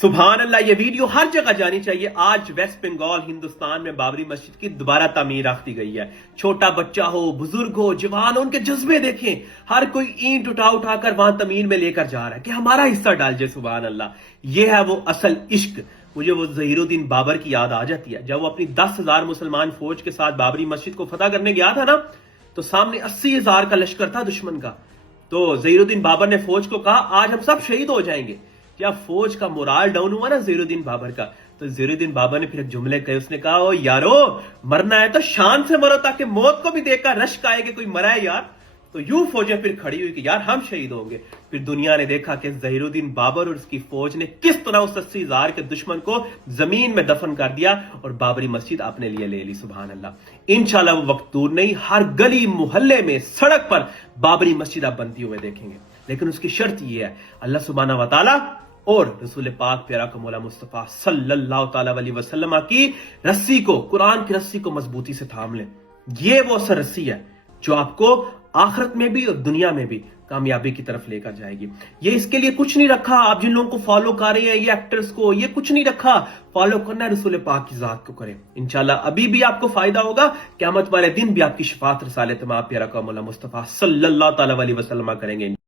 سبحان اللہ، یہ ویڈیو ہر جگہ جانی چاہیے۔ آج ویسٹ بنگال ہندوستان میں بابری مسجد کی دوبارہ تعمیر آختی گئی ہے۔ چھوٹا بچہ ہو، بزرگ ہو، جوان ہو، ان کے جذبے دیکھیں۔ ہر کوئی اینٹ اٹھا اٹھا کر وہاں تعمیر میں لے کر جا رہا ہے کہ ہمارا حصہ ڈال جائے۔ سبحان اللہ، یہ ہے وہ اصل عشق۔ مجھے وہ ظہیر الدین بابر کی یاد آ جاتی ہے، جب وہ اپنی 10,000 مسلمان فوج کے ساتھ بابری مسجد کو فتح کرنے گیا تھا نا، تو سامنے 80,000 کا لشکر تھا دشمن کا۔ تو ظہیر الدین بابر نے فوج کو کہا آج ہم سب شہید ہو جائیں گے۔ جب فوج کا مورال ڈاؤن ہوا نا ظہیر الدین بابر کا، تو ظہیر الدین بابر نے پھر ایک جملے کہے، اس نے کہا او یارو، مرنا ہے تو شان سے مرو تاکہ موت کو بھی دیکھ کر رشک آئے کہ کوئی مرا ہے یار۔ تو یوں فوجیں پھر کھڑی ہوئی کہ یار ہم شہید ہوں گے۔ پھر دنیا نے دیکھا کہ ظہیر الدین بابر اور اس کی فوج نے کس طرح اس 80,000 کے دشمن کو زمین میں دفن کر دیا اور بابری مسجد اپنے لیے لے لی۔ سبحان اللہ، انشاءاللہ وہ وقت دور نہیں، ہر گلی محلے میں سڑک پر بابری مسجد آپ بنتی ہوئے دیکھیں گے۔ لیکن اس کی شرط یہ ہے، اللہ سبحانہ و تعالی اور رسول پاک پیارا کا مولا مصطفیٰ صلی اللہ تعالی علیہ وسلم کی رسی کو، قرآن کی رسی کو مضبوطی سے تھام لیں۔ یہ وہ اصل رسی ہے جو آپ کو آخرت میں بھی اور دنیا میں بھی کامیابی کی طرف لے کر جائے گی۔ یہ اس کے لیے کچھ نہیں رکھا، آپ جن لوگوں کو فالو کر رہے ہیں یہ ایکٹرز کو، یہ کچھ نہیں رکھا، فالو کرنا ہے رسول پاک کی ذات کو کریں۔ انشاءاللہ ابھی بھی آپ کو فائدہ ہوگا، قیامت والے دن بھی آپ کی شفاعت رسالت میں آپ پیارا کا مولا مصطفیٰ صلی اللہ تعالی علیہ وسلم کریں گے۔